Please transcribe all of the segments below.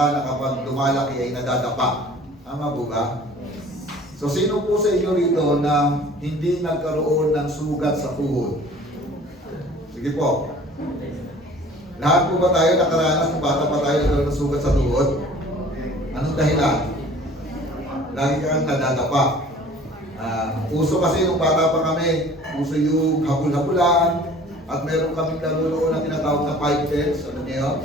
bata na kapag lumalaki ay nadadapa. Tama po ba? So sino po sa inyo rito na hindi nagkaroon ng sugat sa tuhod? Sige po. Lahat po ba tayo nakaranas kung bata pa tayo nagkaroon ng sugat sa tuhod? Anong dahilan? Lagi kang nadadapa. Uso kasi nung bata pa kami, uso yung habul-habulan, at meron kaming laro na tinatawag na pipe fence. Ano niyo?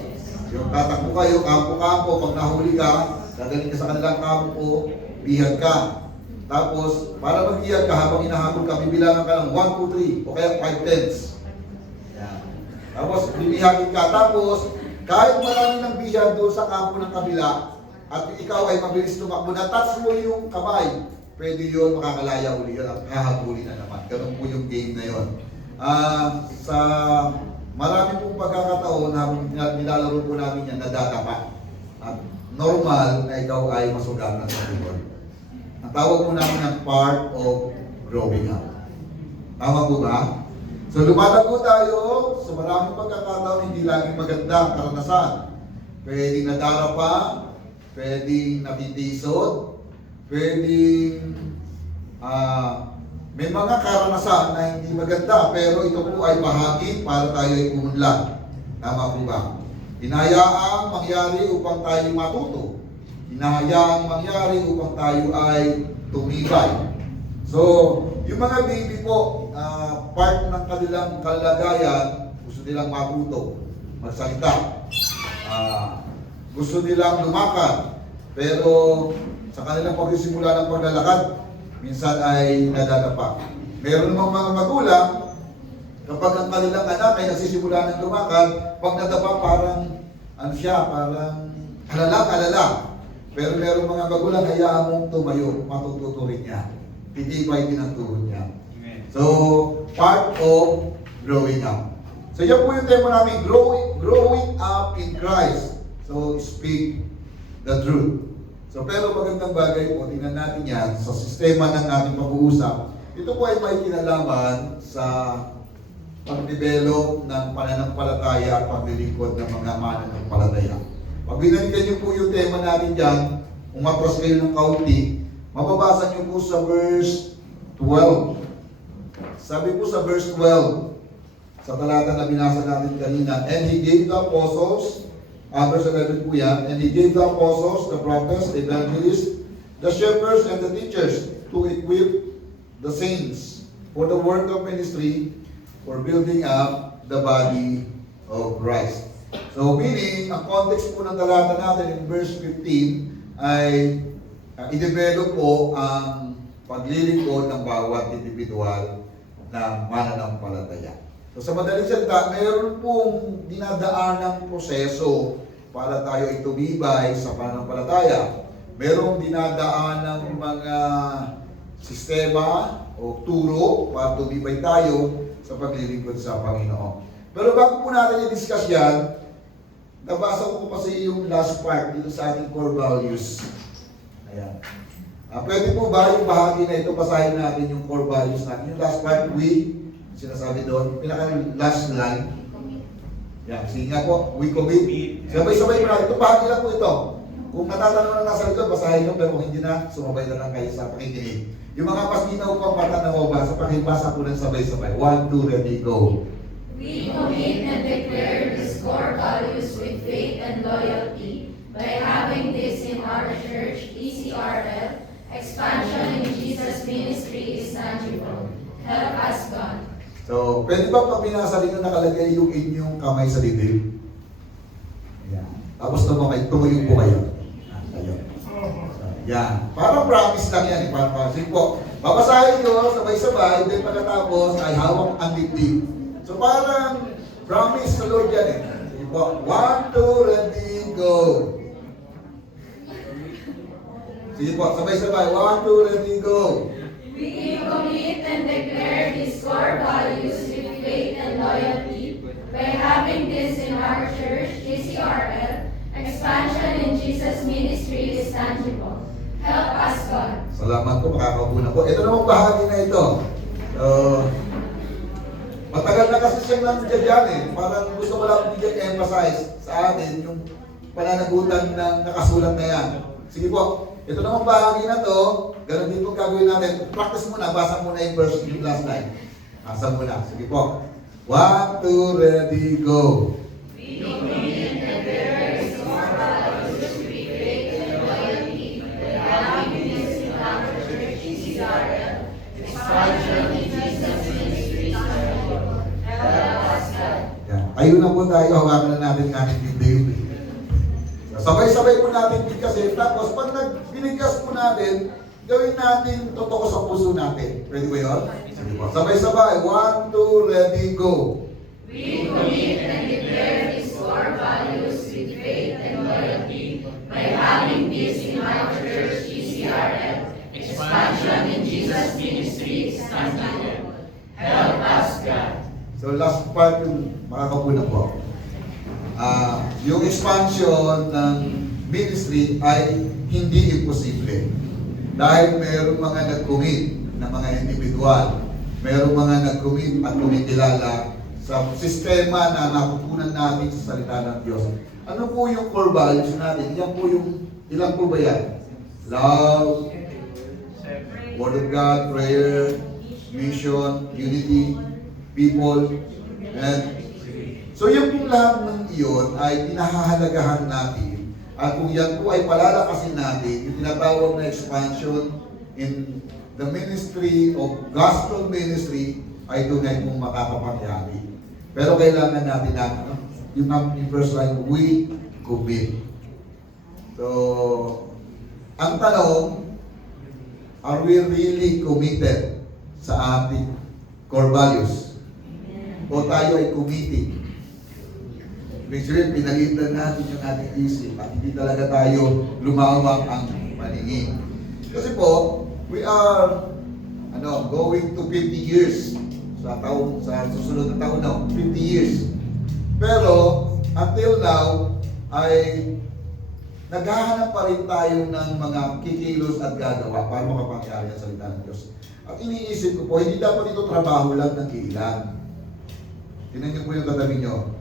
Yung tatakbo kayo, kampo-kampo, pag nahuli ka, dadaling ka sa kanilang kampo, bihag ka. Tapos, para mag-bihag ka, habang hinahabol ka, bibilangan ka ng 1, 2, 3, o kaya 5 tenths. Yan. Tapos, bibihagin ka. Tapos, kahit marami ng bihag doon sa kampo ng kabila, at ikaw ay mabilis tumakbo, na-touch mo yung kamay, pwede yun, makakalaya uli yun, at hahabulin na naman. Ganun po yung game na yun. Sa marami pong pagkakataon habang nilalaro po namin yan, nadadapa. At normal na ikaw ay masugatan sa tuhod. Ang tawag po namin ng part of growing up. Tama po ba? So lumalago tayo sa maraming pagkakataon, hindi laging maganda ang karanasan. Pwedeng nadarapa, pwedeng natitisod, pwedeng may mga karanasan na hindi maganda, pero ito po ay bahagi para tayo ay pumunlad. Tama po ba? Hinahayaang mangyari upang tayo matuto. Hinahayaang mangyari upang tayo ay tumibay. So, yung mga baby po, part ng kanilang kalagayan, gusto nilang matuto, magsalita. Gusto nilang lumakad. Pero sa kanilang pagsisimula ng paglalakad, minsan ay nadadapa. Meron namang mga magulang, kapag ang kanilang anak ay nagsisimula ng lumakad, pag nadapa parang, parang alala. Pero meron mga magulang, hayaan mong tumayo, matututo rin niya. Titibay din ang tuhod niya. So, part of growing up. So, yan po yung tema namin, growing up in Christ. So, speak the truth. So, pero magandang bagay po, tingnan natin yan sa sistema ng ating pag-uusap. Ito po ay may kinalaman sa pag-develop ng pananampalataya at paglilingkod ng mga mananampalataya. Pag binalikan niyo po yung tema natin dyan, umatras kayo ng kaunti, mababasa niyo po sa verse 12. Sabi po sa verse 12, sa talata na binasa natin kanina, and He gave the apostles, verse 11 po yan, and He gave the apostles, the prophets, the evangelists, the shepherds, and the teachers to equip the saints for the work of ministry, for building up the body of Christ. So meaning, ang context po ng talata natin in verse 15 ay i-develop po ang paglilingkod ng bawat individual na mananampalataya. So sa madaling salita, mayroon pong dinadaanang proseso para tayo ay tumibay sa pananampalataya. Mayroong dinadaanang mga sistema o turo para tumibay tayo sa paglilingkod sa Panginoon. Pero bago po natin i-discuss yan, nabasa ko pa sa yung last part dito sa ating core values. Ayan. Pwede po ba yung bahagi na ito, basahin natin yung core values natin. Yung last part, sinasabi doon, pinaka-last line. Yan, sige nga po, we commit. Sabay-sabay po natin. Ito, bahagi lang po ito. Kung natatanong na nasa likod, basahin nyo, pero kung hindi na, sumabay na lang kayo sa pakikinig. Yung mga pasginaw pang mata na mabasa, pakibasa po ng sabay-sabay. 1, 2, ready, go. We commit and declare these core values with faith and loyalty by having this in our church, ECRL. Expansion in Jesus' ministry is tangible. Help us, God. So, pwede ba pag binasa rin nakalagay yung inyong kamay sa dibdib? Ayan. Tapos tumayo po kayo. Ayan. Yan. Parang promise lang yan. Parang sige po. Babasahin nyo, sabay-sabay, then pagkatapos ay hawak ang dibdib. So parang promise sa Lord yan eh. Sige po. 1, 2, ready, go. Sige po, sabay-sabay. 1, 2, ready, go. We commit and declare these core values with faith and loyalty by having this in our church, ECRL. Expansion in Jesus' ministry is tangible. Help us, God. Salamat po, makakaupo na po. Ito namang bahagi na ito. Matagal na kasi siyang nandiyan dyan eh. Parang gusto ko lang bigyan emphasize sa atin yung pananagutan ng nakasulat na yan. Sige po, ito naman bahagi na to, ganun din po gagawin natin. Practice muna, basa muna yung verse yung last line. Basa muna, sige po. 1, 2, ready, go. We commit and bear his core values to be faith and loyalty, by having this in our church, CCRL, expansion in Jesus' ministry, help us God. Yan. Ayun na po tayo, hawakan na natin ang ating video. Sabay-sabay po natin bigkasin. Tapos pag binigkas po natin, gawin natin totoo sa puso natin. Ready ba yun? Sige po. Sabay-sabay. 1, 2, ready, go. We commit and declare his core values with faith and loyalty, by having this in our church, CCRL, expansion in Jesus' ministry, standing. Help us God. So last part yung makakapuna po. Yung expansion ng ministry ay hindi imposible. Dahil mayroong mga nag-commit na mga individual, mayroong mga nag-commit at kumikilala sa sistema na natutunan natin sa salita ng Diyos. Ano po yung core values natin? Yan po yung, ilan po ba yan? Love, Word of God, prayer, mission, unity, people, and so yung pong lahat ng iyon ay pinahahalagahan natin at kung yan po ay palalakasin natin, yung tinatawag na expansion in the ministry of gospel ministry ay tunay pong makakapangyari. Pero kailangan natin na, yung first line, we commit. So, ang tanong, are we really committed sa ating core values? O tayo ay committed? Ibig sabihin, pinalitan natin yung ating isip at hindi talaga tayo lumawak ang paningin. Kasi po, we are going to 50 years sa susunod na taon na, 50 years. Pero, until now, ay naghahanap pa rin tayo ng mga kikilos at gagawa para makapangyari ang salita ng Diyos. At iniisip ko po, hindi dapat ito trabaho lang ng ilan. Tingnan niyo po yung katabi niyo.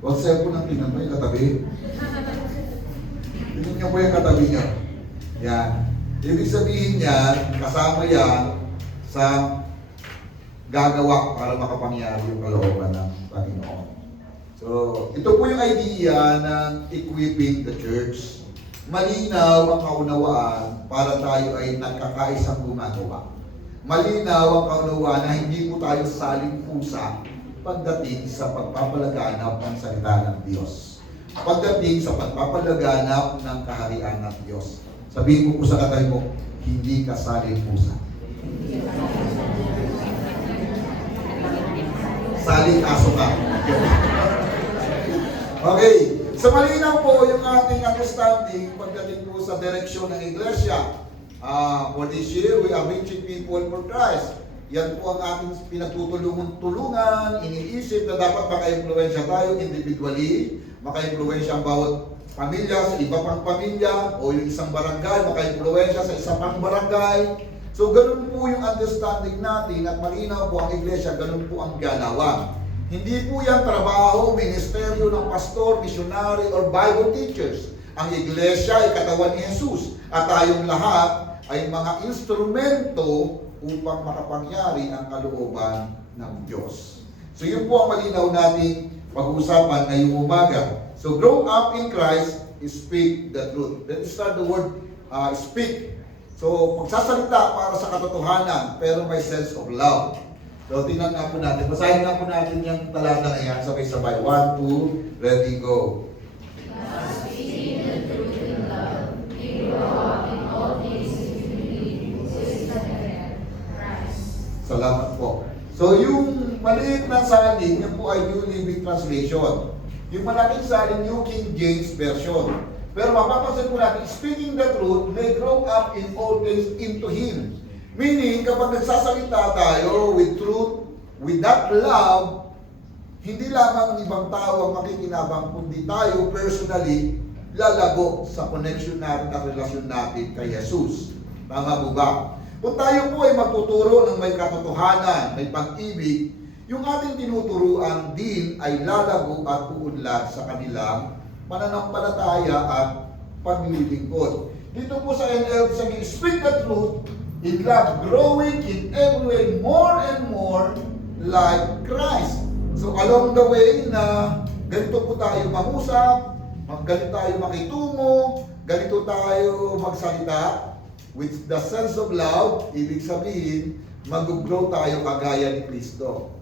Huwag cellphone ang tingnan mo yung katabi. Tingnan niyo po yung katabi niyo. Yan. Ibig sabihin niyan, kasama yan sa gagawa para makapangyari yung kalooban ng Panginoon. So, ito po yung idea ng equipping the church. Malinaw ang kaunawaan para tayo ay nagkakaisang gumagawa. Malinaw ang kaunawaan na hindi po tayo saling pusa pagdating sa pagpapalaganap ng salita ng Diyos. Pagdating sa pagpapalaganap ng kaharian ng Diyos. Sabihin mo po sa katabi mo, hindi ka saling pusa. Saling aso ka. Okay. So malinaw po yung ating understanding pagdating po sa direksyon ng iglesia. For this year, we are reaching people for Christ. Yan po ang ating pinagtutulungan, iniisip na dapat maka-influensya tayo individually, maka-influensya ang bawat pamilya sa iba pang pamilya, o yung isang barangay, maka-influensya sa isang pang barangay. So ganun po yung understanding natin at malinaw po ang iglesia, ganun po ang galawan. Hindi po yan trabaho, ministeryo ng pastor, missionary, or Bible teachers. Ang iglesia ay katawan ni Jesus at tayong lahat ay mga instrumento upang makapangyari ang kalooban ng Diyos. So yun po ang malinaw nating pag-uusapan ngayong umaga. So grow up in Christ is speak the truth. Let's start the word speak. So magsasalita para sa katotohanan pero may sense of love. So tingnan nga po natin. Basahin nga po natin yung talata na yan. Sabay-sabay. 1, 2, ready, go. Speaking the truth in love, we grow up in all things in unity, wisdom and Christ. Salamat po. So yung maliit na salin, yan po ay New Living Translation. Yung malaking salin, New King James Version. Pero mapapansin po natin, speaking the truth, they grow up in all things into Him. Meaning, kapag nagsasalita tayo with truth, with that love, hindi lamang ang ibang tao ang makikinabang, kundi tayo personally lalago sa connection natin at relasyon natin kay Jesus. Tama po ba? Kung tayo po ay magtuturo ng may katotohanan, may pag-ibig, yung ating tinuturuan din ay lalago at uunlad sa kanilang pananampalataya at paglilingkod. Dito po sa NLT sabi, speak the truth in love, growing in every way more and more like Christ. So along the way na ganito po tayo mangusap, ganito tayo makitungo, ganito tayo magsalita, with the sense of love, ibig sabihin, mag-grow tayo kagaya ni Kristo.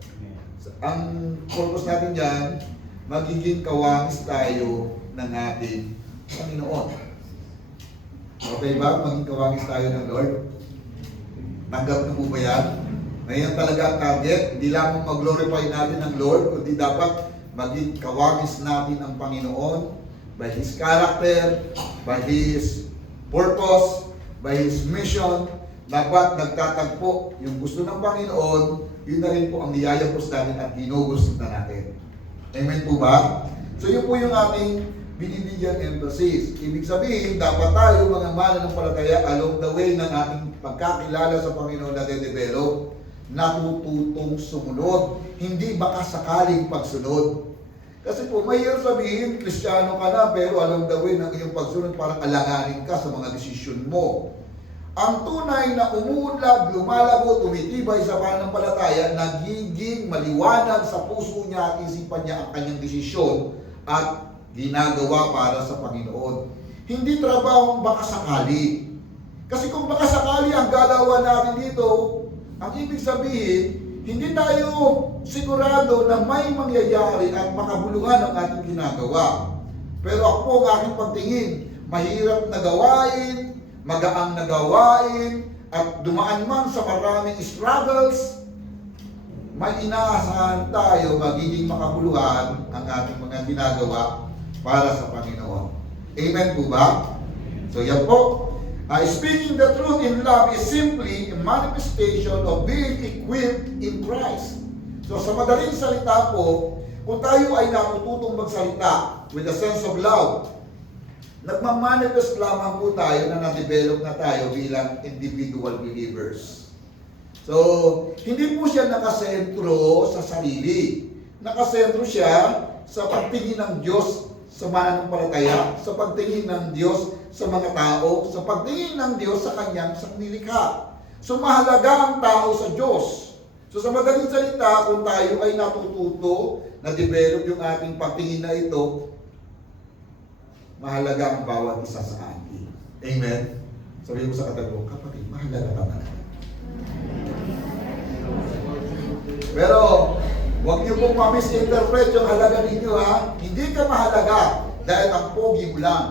Ang purpose natin dyan, magiging kawangis tayo ng ating Panginoon. Okay ba? Maging kawangis tayo ng Lord? Tanggap na po ba yan? Ngayon talaga ang target, hindi lamang mag-glorify natin ang Lord, kundi dapat maging kawangis natin ang Panginoon by His character, by His purpose, by His mission. Dapat nagtatagpo yung gusto ng Panginoon, yun na rin po ang niyayapos natin at ginugusto na natin. Amen po ba? So yun po yung ating binibigyan emphasis. Ibig sabihin, dapat tayo mga mananampalataya along the way ng ating pagkakilala sa Panginoon na de-develop, natututong sumunod, hindi baka sakaling pagsunod. Kasi po, mahirap sabihin, Kristiyano ka na, pero along the way ng iyong pagsunod, parang alanganin ka sa mga desisyon mo. Ang tunay na umuunlad, lumalago, tumitibay sa pananampalataya, nagiging maliwanag sa puso niya at isipan niya ang kanyang desisyon at ginagawa para sa Panginoon. Hindi trabahong baka sakali. Kasi kung baka sakali ang galawan natin dito, ang ibig sabihin, hindi tayo sigurado na may mangyayari at makabuluhan ang ating ginagawa. Pero ako po ang aking pagtingin, mahirap na gawain, magaang na gawain, at dumaan man sa maraming struggles, may inaasahan tayo magiging makabuluhan ang ating mga ginagawa para sa Panginoon. Amen po ba? So yan po. Speaking the truth in love is simply a manifestation of being equipped in Christ. So sa madaling salita po, kung tayo ay natututong magsalita with a sense of love, nagmamanifest lamang po tayo na na-develop na tayo bilang individual believers. So, hindi po siya nakasentro sa sarili. Nakasentro siya sa pagtingin ng Diyos sa mananampalataya, sa pagtingin ng Diyos sa mga tao, sa pagtingin ng Diyos sa kanyang sanglilikha. So, mahalaga ang tao sa Diyos. So, sa madaling salita, kung tayo ay natututo na develop yung ating pagtingin na ito, mahalaga ang bawat isa sa atin. Amen? Sabihin mo sa katabi mo, kapatid, mahalaga ka talaga. Pero, huwag niyo pong ma-misinterpret yung halaga ninyo, ha? Hindi ka mahalaga dahil ang pogi mo lang.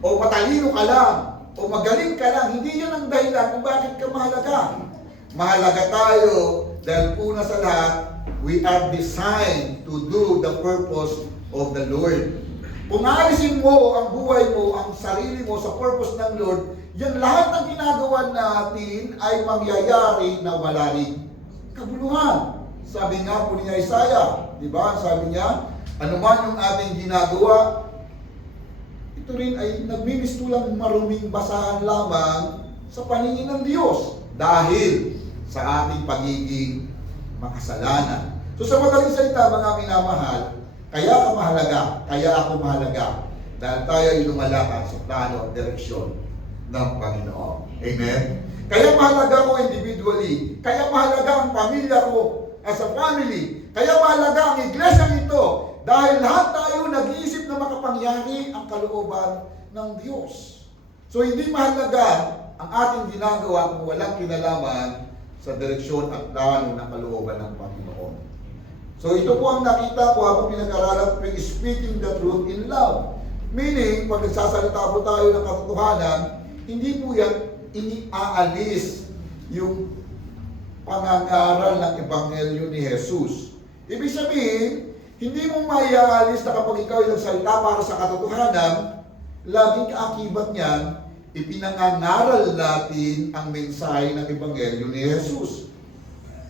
O matalino ka lang. O magaling ka lang. Hindi yan ang dahilan kung bakit ka mahalaga. Mahalaga tayo dahil una sa lahat, we are designed to do the purpose of the Lord. Kung aalisin mo ang buhay mo, ang sarili mo sa purpose ng Lord, yan lahat ng ginagawa natin ay mangyayari na wala rin kabuluhan. Sabi nga po ni Isaiah, di ba? Sabi niya, ano man yung ating ginagawa, ito rin ay nagmimistulang maruming basahan lamang sa paningin ng Diyos dahil sa ating pagiging makasalanan. So sa madaling salita, mga minamahal, kaya ka mahalaga, kaya ako mahalaga, dahil tayo ay lumalakad sa plano at direksyon ng Panginoon. Amen? Kaya mahalaga ko individually, kaya mahalaga ang pamilya ko as a family, kaya mahalaga ang iglesia ito, dahil lahat tayo nag-iisip na makapangyari ang kalooban ng Diyos. So hindi mahalaga ang ating ginagawa kung walang kinalaman sa direksyon at plano ng kalooban ng Panginoon. So ito po ang nakita ko habang pinag-aralan ko yung speaking the truth in love. Meaning, pag nagsasalita po tayo ng katotohanan, hindi po yan iniaalis yung pangangaral ng Ebanghelyo ni Jesus. Ibig sabihin, hindi mo maiaalis na kapag ikaw ay nagsalita para sa katotohanan, laging kaakibat niyan, ipinangangaral natin ang mensahe ng Ebanghelyo ni Jesus.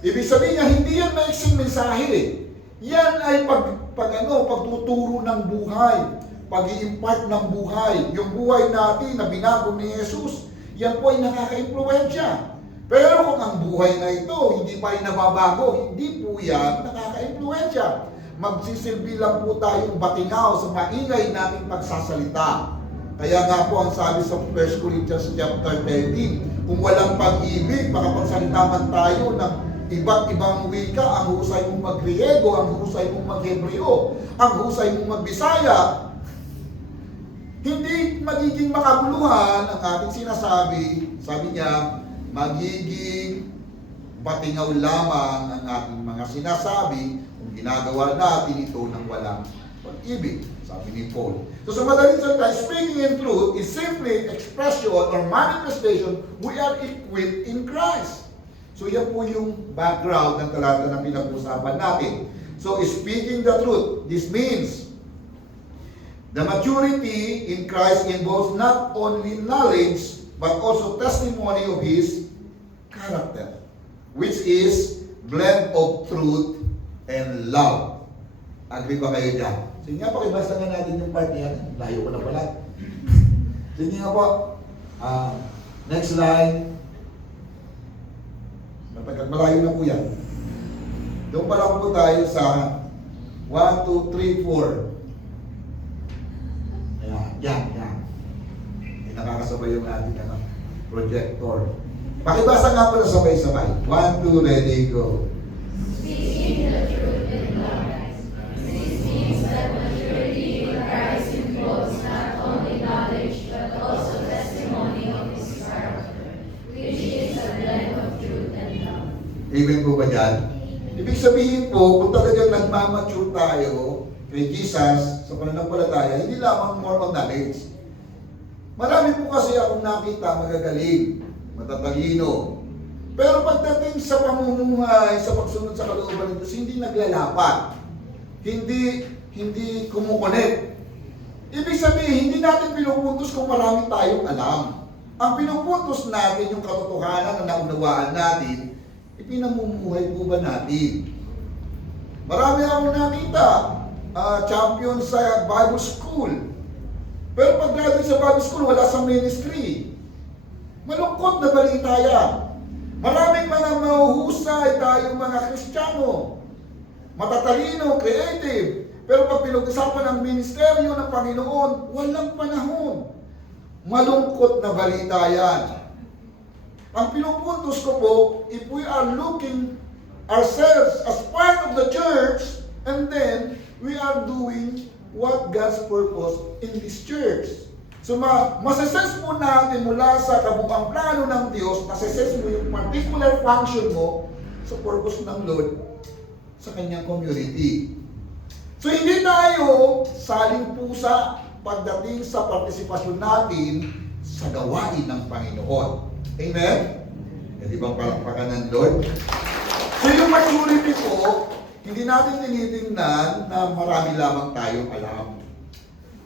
Ibig sabihin niya, hindi yan maiksing mensahe. Yan ay pagtuturo ng buhay, pag-i-impart ng buhay. Yung buhay natin na binago ni Jesus, yan po ay nakaka-impluwensya. Pero kung ang buhay na ito, hindi pa rin nababago, hindi po yan nakaka-impluwensya. magsisilbi lang po tayong batingaw sa maingay nating pagsasalita. Kaya nga po ang sabi sa 1 Corinthians chapter 13, kung walang pag-ibig, makapagsalita man tayo ng iba't ibang wika, ang husay mong mag-Griego, ang husay mong mag-Hebreo, ang husay mong mag-Bisaya, hindi magiging makabuluhan ang ating sinasabi. Sabi niya, magiging batingaw lamang ang ating mga sinasabi kung ginagawa natin ito ng walang pag-ibig, sabi ni Paul. So sa madaling salita, speaking in truth is simply expression or manifestation we are equipped in Christ. So yan po yung background ng talata na pinag-usapan natin. So speaking the truth, this means the maturity in Christ involves not only knowledge but also testimony of His character, which is blend of truth and love. Agree ba kayo dyan? Sige nga, pakibasa nga natin yung part niyan. Layo ko na pala. Sige nga po. Next line. Malayo na po yan. Doon pa lang po tayo sa 1, 2, 3, 4. Yan. Nakakasabay yung ating projector. Pakibasa nga pala sabay-sabay. 1, 2, ready, go. Speaking the truth in love. This means that maturity in Christ involves not only knowledge but also testimony of His character, which is a blend of truth and love. Amen po ba dyan? Ibig sabihin po, kung talagang nagmamature tayo kay Jesus sa pananampalataya, hindi lamang more on knowledge. Marami po kasi akong nakita magagaling, matatalino. Pero pagdating sa pamumuhay, sa pagsunod sa kalooban ng Diyos, hindi naglalapat. Hindi kumukonek. Ibig sabihin, hindi natin pinupuntos kung marami tayong alam. Ang pinupuntos natin, yung katotohanan na naunawaan natin, ipinamumuhay po ba natin? Marami akong nakita, champion sa Bible School. Pero pag graduate sa Bible School, wala sa ministry. Malungkot na balita yan. Maraming mga mahuhusay tayong mga Kristiyano. Matatalino, creative. Pero pag pinag-usapan ng ministeryo ng Panginoon, walang panahon. Malungkot na balita yan. Ang pinupuntos ko po, if we are looking ourselves as part of the church, and then we are doing what God's purpose in this church. So masasess mo natin mula sa kabuang plano ng Diyos, masasess mo yung particular function mo sa purpose ng Lord sa kanyang community. So hindi tayo saling pusa pagdating sa partisipasyon natin sa gawain ng Panginoon. Amen? E di bang palakpakan ng Lord? So yung maturity po, hindi natin tinitingnan na marami lamang tayong alam.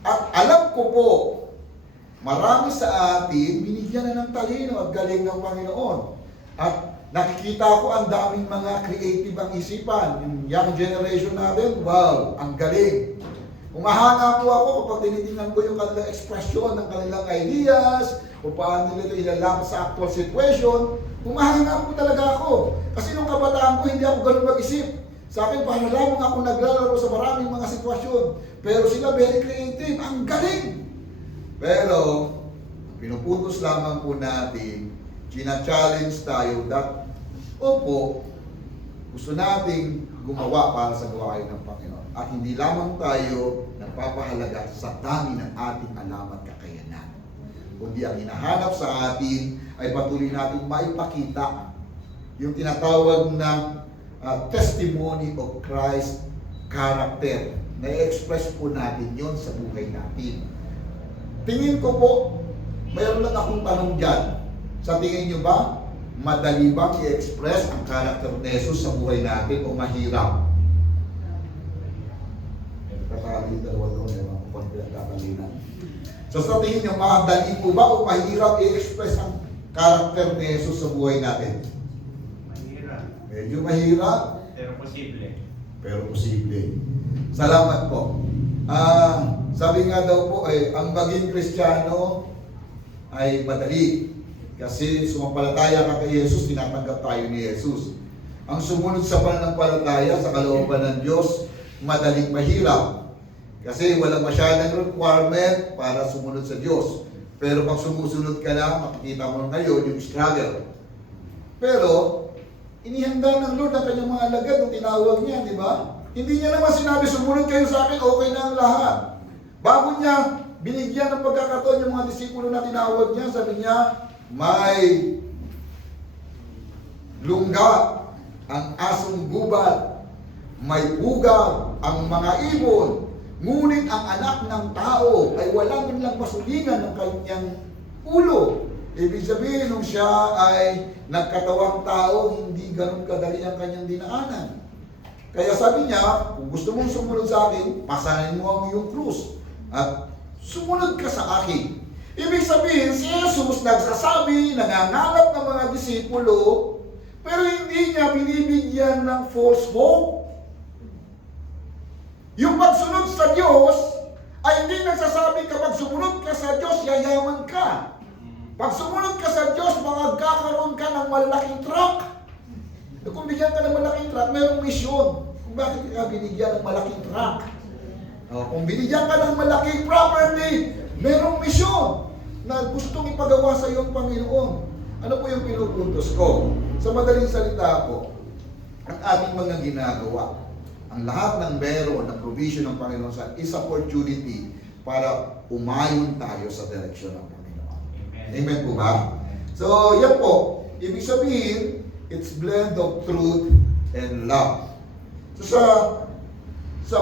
At alam ko po, marami sa atin, binigyan na ng talino at galing ng Panginoon. At nakikita ko ang daming mga creative ang isipan. Yung young generation natin, wow, ang galing. Umahanga po ako kapag tinitingnan ko yung kanilang ekspresyon ng kanilang ideas, o paano nila ito ilalaman sa actual situation. Umahanga po talaga ako. Kasi nung kabataan ko, hindi ako ganun mag-isip. Sa akin, paano lamang ako naglalaro sa maraming mga sitwasyon. Pero sila very creative, ang galing. Pero, pinuputos lamang po natin, china-challenge tayo that, opo, gusto nating gumawa para sa gawain ng Panginoon. At hindi lamang tayo nagpapahalaga sa dami ng ating alam at kakayanan. Kundi ang hinahanap sa atin ay patuloy natin maipakita yung tinatawag na testimony of Christ character. Na-express po natin yon sa buhay natin. Tingin ko po, mayroon lang akong tanong dyan. Sa tingin nyo ba, madali bang i-express ang character ni Jesus sa buhay natin o mahirap? Kakali dalawa doon, ewan ko kung pinagkakalinan. So sa tingin nyo, madali po ba o mahirap i-express ang character ni Jesus sa buhay natin? Mahirap. Medyo mahirap. Pero posible. Pero posible. Salamat po. Sabi nga daw po, ang maging Kristiyano ay madali. Kasi sumampalataya ka kay Jesus, tinatanggap tayo ni Jesus. Ang sumunod sa pananampalataya, sa kalooban ng Diyos, madaling mahirap. Kasi walang masyadong requirement para sumunod sa Diyos. Pero pag sumusunod ka na, makikita mo ngayon yung struggle. Pero, inihanda ng Lord ang kanyang mga alagad nung tinawag niya, di ba? Hindi niya naman sinabi, sumunod kayo sa akin, okay na ang lahat. Bago niya binigyan ng pagkakataon yung mga disipulo na tinawag niya, sabi niya, may lungga ang asong gubat, may bugab ang mga ibon, ngunit ang anak ng tao ay wala man lang masulingan ng kanyang ulo. Ibig sabihin, nung siya ay nagkatawang tao, hindi ganun kadali ang kanyang dinaanan. Kaya sabi niya, kung gusto mong sumunod sa akin, pasanin mo ang iyong krus at sumunod ka sa akin. Ibig sabihin, si Jesus nagsasabi, nangangalap ng mga disipulo, pero hindi niya binibigyan ng false hope. Yung pagsunod sa Diyos ay hindi nagsasabi kapag sumunod ka sa Diyos, yayaman ka. Pag sumunod ka sa Diyos, magkakaroon ka ng malaking truck. Kung bigyan ka ng malaking truck, mayroong misyon. Kung bakit ka binigyan ng malaking truck? Kung binigyan ka ng malaking property, mayroong misyon na gustong ipagawa sa iyo ng Panginoon. Ano po yung pinupuntos ko? Sa madaling salita po, ang ating mga ginagawa, ang lahat ng meron, ng provision ng Panginoon sa is opportunity para umayon tayo sa direksyon ng Panginoon. Amen po ba? So, yan po. Ibig sabihin, it's blend of truth and love. So, sa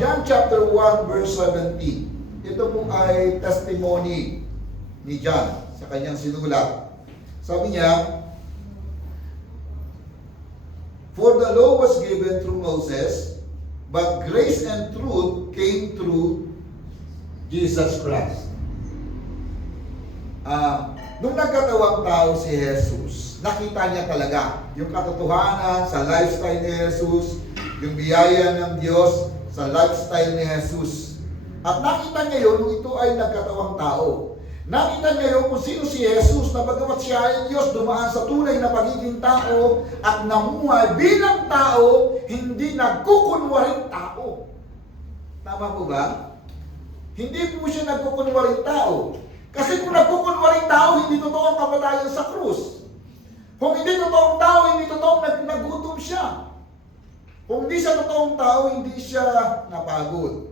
John chapter 1 verse 17, ito po ay testimony ni John sa kanyang sinulat. Sabi niya, for the law was given through Moses, but grace and truth came through Jesus Christ. Nung nagkatawang tao si Jesus, nakita niya talaga yung katotohanan sa lifestyle ni Jesus, yung biyaya ng Diyos sa lifestyle ni Jesus. At nakita niya yun nung ito ay nagkatawang tao. Nakita niya yun kung sino si Jesus na bagamat siya ay Diyos, dumaan sa tunay na pagiging tao at namuhay bilang tao, hindi nagkukunwaring tao. Tama po ba? Hindi po siya nagkukunwaring tao. Kasi kung nagkukunwaring tao, hindi totoo ang kamatayan sa krus. Kung hindi totoong tao, hindi totoong nagutom siya. Kung hindi siya totoong tao, hindi siya napagod.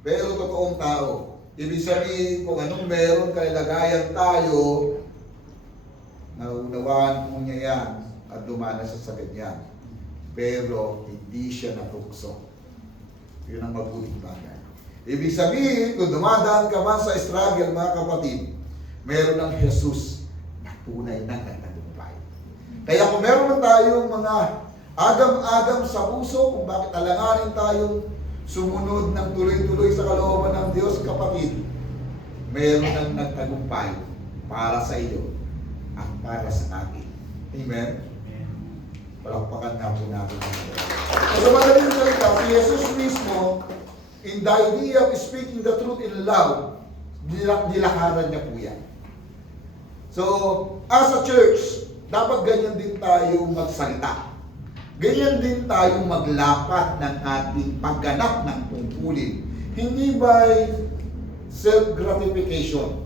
Pero totoong tao. Ibig sabihin, kung anong meron kalagayan tayo, naunawaan mo niya yan at dumanas siya sa ganyan. Pero hindi siya natukso. Yun ang mabuting bagay. Ibig sabihin, kung dumadaan ka man sa struggle, mga kapatid, meron ng Jesus na tunay na nagtagumpay. Kaya kung meron man tayong mga agam-agam sa puso, kung bakit alanganin tayong sumunod ng tuloy-tuloy sa kalooban ng Diyos, kapatid, meron ng nagtagumpay para sa iyo at para sa atin. Amen? Palakpakan nga po natin. Sa madaling salita, si Jesus mismo, in the idea of speaking the truth in love, nilakaran niya po yan. So, as a church, dapat ganyan din tayo magsalita. Ganyan din tayo maglapat ng ating pagganap ng tungkulin. Hindi by self-gratification.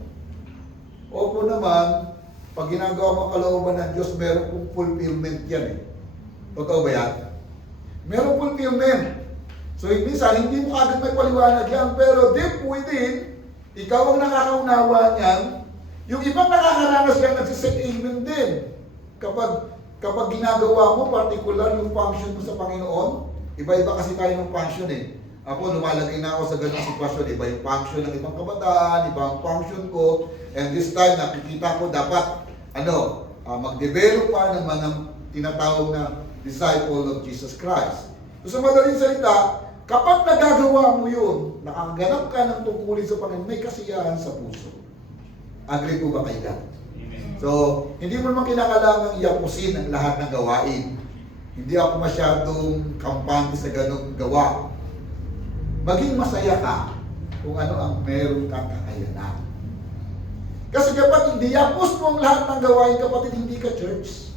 Opo naman, pag ginagawa mo kalooban ng Diyos, meron pong fulfillment yan eh. Totoo ba yan? Meron fulfillment. So, minsan, hindi mo agad may paliwanag yan, pero deep within, ikaw ang nakakaunawa niyan, yung ibang nakakaranas yan, nagsisek amen din. Kapag ginagawa mo, particular yung function mo sa Panginoon, iba-iba kasi tayo ng function eh. Ako, lumalagay na ako sa ganung sitwasyon, iba yung function ng ibang kabataan, iba ang function ko, and this time, nakikita ko dapat, mag-develop pa ng mga tinatawag na disciple of Jesus Christ. So, sa madaling salita, kapag nagagawa mo yun, nakaganap ka ng tungkulin sa Panginoon, may kasiyahan sa puso. Agree po ba kayo dyan? So, hindi mo naman kinakailangang iyapusin ang lahat ng gawain. Hindi ako masyadong kampante sa ganong gawa. Maging masaya ka kung ano ang meron kang kakayanan. Kasi kapag hindi yapos mo ang lahat ng gawain, kapatid, hindi ka church.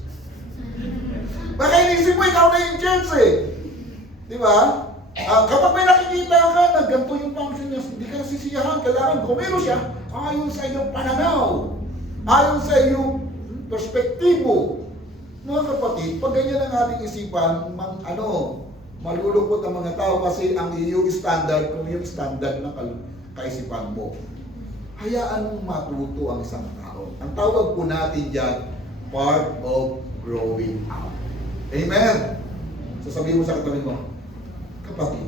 Baka inisip mo, ikaw na yung church eh. Di ba? Kapag may nakikita ka na ganito yung function niya, hindi ka nasisiyahan, kailangan gumero siya ayon sa iyong pananaw, ayon sa iyong perspektibo. Mga kapatid, pag ganyan ang ating isipan, malulungkot ang mga tao kasi ang iyong standard, kung yung standard ng kaisipan mo. Hayaan mong matuto ang isang tao. Ang tawag po natin dyan, part of growing up. Amen? Sasabihin mo sa katabi mo, kapatid,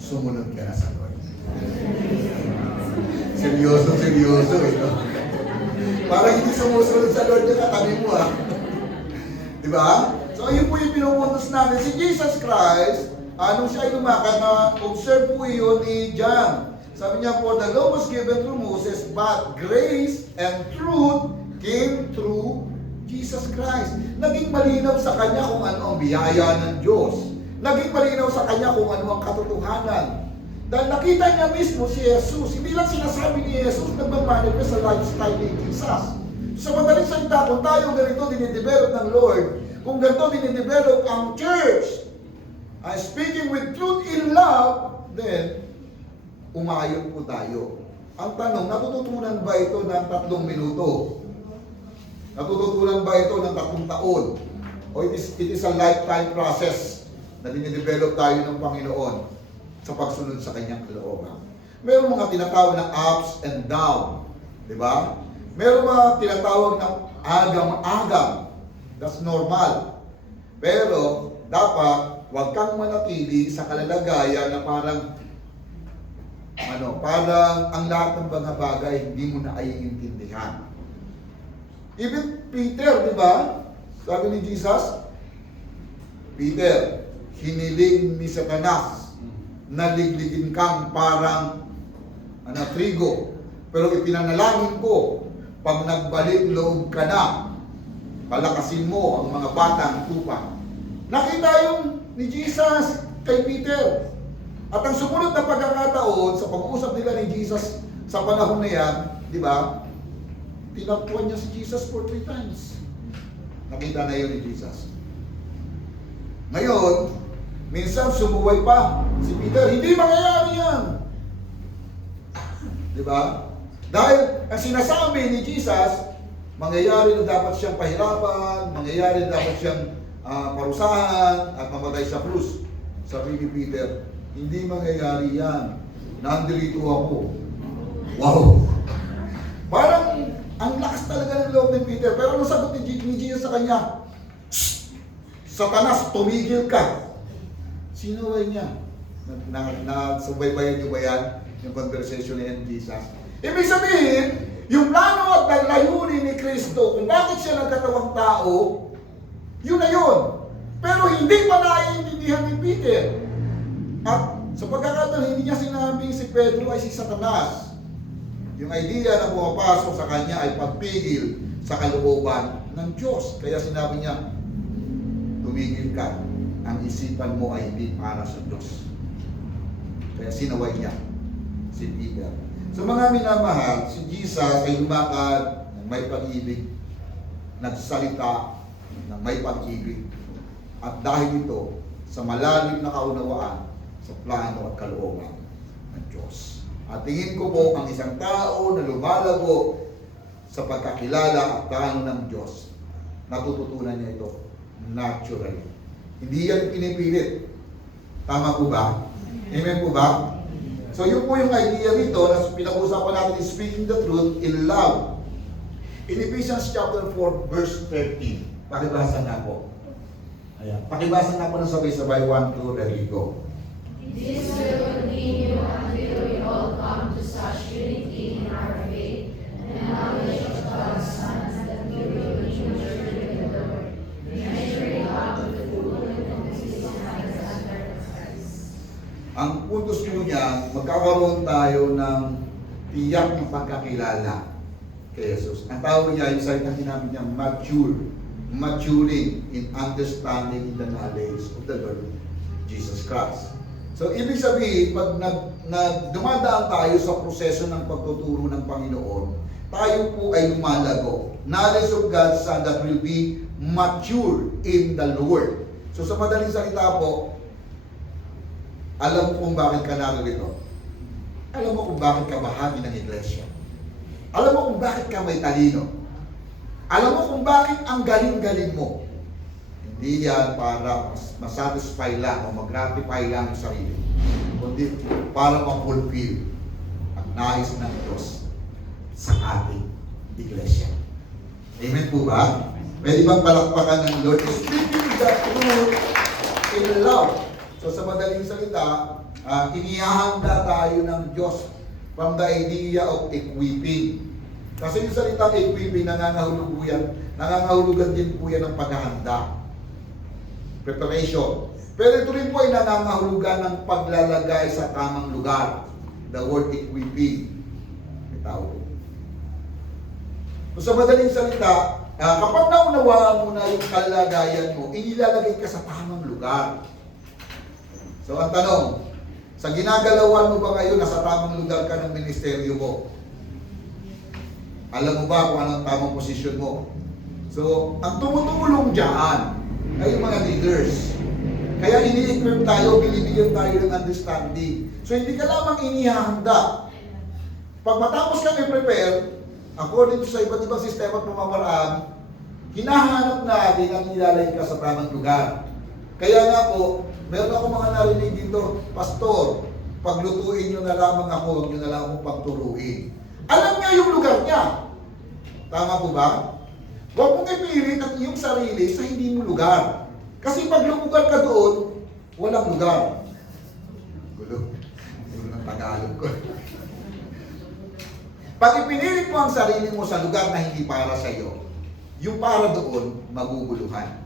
sumunod ka na sa Lord. Seryoso ito. Parang hindi sumusunod sa Lord yung katabi mo, ha? Di ba? So, ayun po yung pinupuntos natin. Si Jesus Christ, nung siya ay lumakad, na-observe po yun ni John. Sabi niya po, the law was given through Moses, but grace and truth came through Jesus Christ. Naging malinaw sa kanya kung ano ang biyaya ng Diyos. Naging malinaw sa kanya kung ano ang katotohanan. Dahil nakita niya mismo si Jesus. Hindi lang sinasabi ni Jesus, nagmamanifest sa lifestyle ni Jesus. Sa madaling salita, kung tayo ganito dinidevelop ng Lord, kung ganito dinidevelop ang church, speaking with truth in love, then, umayon po tayo. Ang tanong, natututunan ba ito ng 3 minuto? Natututunan ba ito ng 3 taon? O it is a lifetime process na dinidevelop tayo ng Panginoon sa pagsunod sa kanyang kalooban. Meron mga tinatawag ng ups and down. Di ba? Meron mga tinatawag ng agam-agam. That's normal. Pero, dapat, huwag kang manatili sa kalalagayan na parang ang lahat ng mga bagay hindi mo na aiintindihan. Even Peter, di ba? Sabi ni Jesus, Peter, hiniling ni Satanas na ligligin kang parang trigo. Pero ipinanalangin ko, pag nagbalik loob ka na, palakasin mo ang mga batang tupa. Nakita yung ni Jesus kay Peter. At ang sumunod na pagkakataon sa pag-uusap nila ni Jesus sa panahon na yan, di ba? Tinakpuan niya si Jesus for 3 times. Nakita na yun ni Jesus. Ngayon, minsan sumuway pa si Peter, hindi mangyayari yan. Di ba? Dahil ang sinasabi ni Jesus, mangyayari na dapat siyang pahirapan, mangyayari na dapat siyang parusahan at mamatay sa krus. Sabi ni Peter, hindi mangyayari yan. Nandito ako. Wow! Parang ang lakas talaga ng loob ni Peter. Pero ang sagot ni Jesus sa kanya, Satanas, tumigil ka. Sinuway niya. Nasubaybayan niyo ba yan? Yung conversation niya ni Jesus. Ibig sabihin, yung plano at layunin ni Kristo, kung bakit siya nagkatawang tao, yun na yun. Pero hindi pa naiintindihan ni Peter. At sa pagkakataon, hindi niya sinabing si Pedro ay si Satanas. Yung idea na pumapasok sa kanya ay pagpigil sa kalooban ng Diyos. Kaya sinabi niya, tumigil ka. Ang isipan mo ay hindi para sa Diyos. Kaya sinaway niya si Peter. Sa mga minamahal, si Jesus ay lumakad ng may pag-ibig, nagsalita ng may pag-ibig. At dahil ito, sa malalim na kaunawaan sa plano at kalooban ng Diyos. At tingin ko po ang isang tao na lumalago sa pagkakilala at plano ng Diyos, natututunan niya ito naturally. Hindi yan pinipilit. Tama po ba? Amen po ba? So yun po yung idea rito na pinag-usapan natin is speaking the truth in love. In Ephesians chapter 4 verse 13. Pakibasa na po. Ayan. Pakibasa na po ng sabay-sabay. 1, 2, ready, go. This will continue until we all come to such unity in our faith and knowledge of God's Son, that we will be matured in the Lord, measuring up to the fullness of His Christ. Ang puntos po niya, magkakaroon tayo ng tiyak ng pagkakilala kay Jesus. Ang tawag niya, yung salita sinabi niya, maturing in understanding in the knowledge of the Lord Jesus Christ. So, ibig sabihin, pag dumadaan tayo sa proseso ng pagtuturo ng Panginoon, tayo po ay lumalago. Knowledge of God's Son that will be mature in the Lord. So sa madaling salita po, alam mo kung bakit ka narito. Alam mo kung bakit ka bahagi ng iglesia. Alam mo kung bakit ka may talino. Alam mo kung bakit ang galing-galing mo. Hindi yan para masatisfy lang o mag-gratify lang yung sarili. Kundi para ma-fulfill ang nais ng Diyos sa ating iglesia. Amen po ba? Pwede bang palakpakan ng Lord? Speaking the truth in love. So sa madaling salita, inihahanda tayo ng Diyos from the idea of equipping. Kasi yung salitang equipping, nangangahulugan din po yan ng paghahanda. Preparation. Pero ito rin po ay nangangahulugan ng paglalagay sa tamang lugar. The word equipping. May tao po. So sa madaling salita, kapag naunawaan mo na yung kalagayan mo, inilalagay ka sa tamang lugar. So ang tanong, sa ginagalawan mo ba ngayon, nasa tamang lugar ka ng ministeryo mo? Alam mo ba kung anong tamang posisyon mo? So, ang tumutulong dyan ay yung mga leaders. Kaya ini-equip tayo, binibigyan tayo ng understanding. So, hindi ka lamang inihahanda. Pag matapos kang i-prepare, according sa iba't ibang sistema at pamamaraan, hinahanap natin ang nilalagay ka sa tamang lugar. Kaya nga po, meron ako mga narinig dito, Pastor, paglutuin nyo na lamang ako, huwag nyo na lang akong pagturuin. Alam niya yung lugar niya. Tama po ba? Huwag mong ipilit ang iyong sarili sa hindi mo lugar. Kasi pag lumugar ka doon, walang lugar. Gulo ng Tagalog ko. Pag ipinilit mo ang sarili mo sa lugar na hindi para sa iyo, yung para doon, maguguluhan.